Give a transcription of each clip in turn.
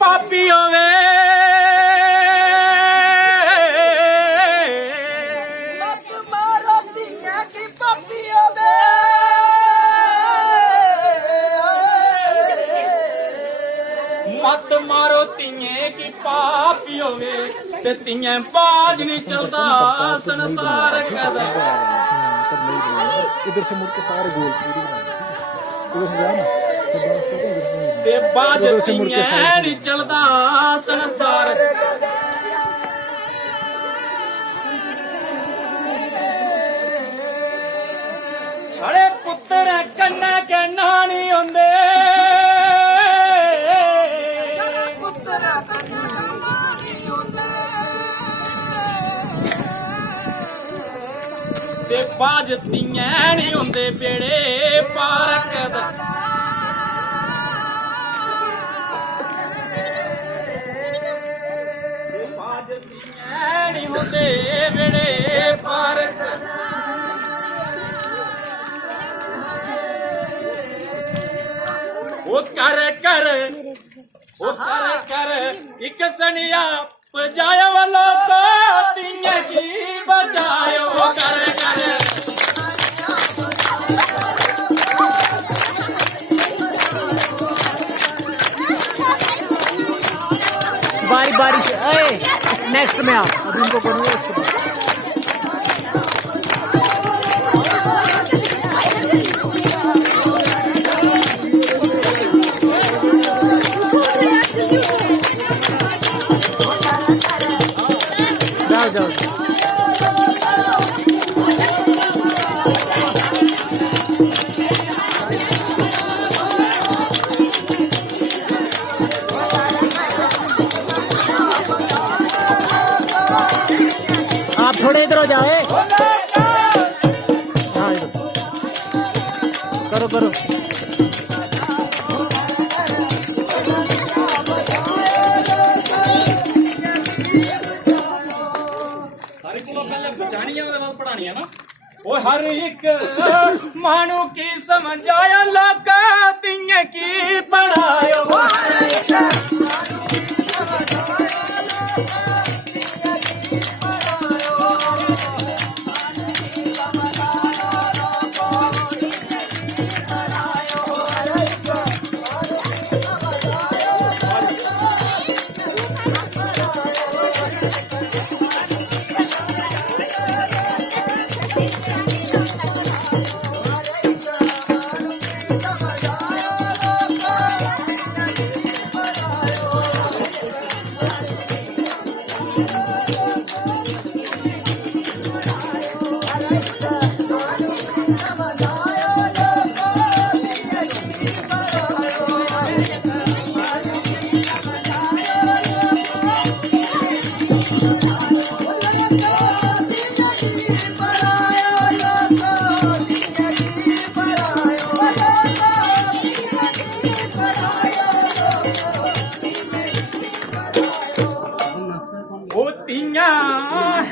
पापी होवे मत मारो धीया की पापी होवे मत मारो तिये की पापी होवे ते तिये बाज नहीं चलता संसार कदा इधर से मुड़ के सारे गोल पूरी बना उधर से जाना तो बस तो इधर से ते बाज तिये नहीं चलता संसार छड़े पुत्र कन्ने के नानी होंदे ते बाज तिये नहीं होंदे बेड़े पारक बाज तिये नहीं होंदे बेड़े पारक वो कर कर वो कर कर एक सनिया बजाया वालों को तिये की बजायो वो कर कर बारी बारी से नेक्स्ट में आप अब इनको करूँगा उसके बाद जाओ जाओ आप थोड़े इधर हो जाओ हाँ इधर करो करो सारे को पहले बचानी है और बाद पढ़ानी है ना वो हर एक मानू की समझ आया लोग तिये की पढ़ायो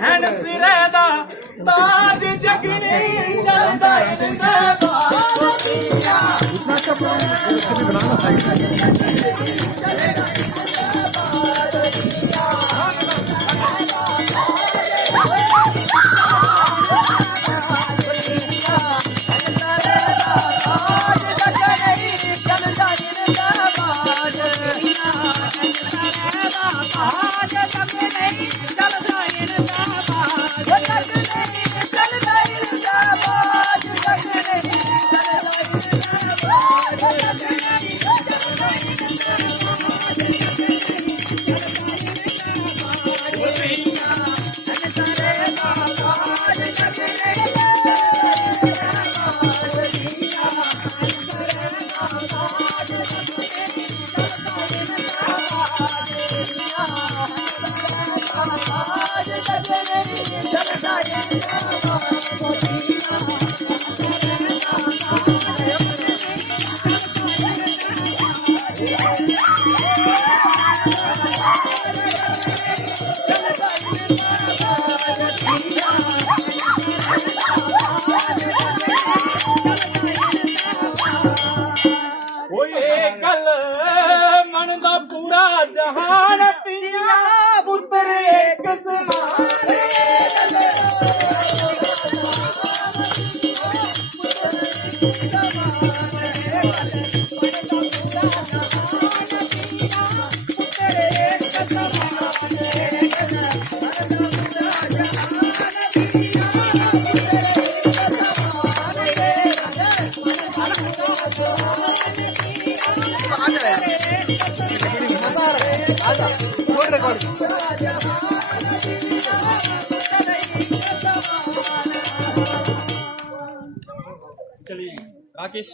हैन सिरे दा ताज जगनी चलदा चलिए राकेश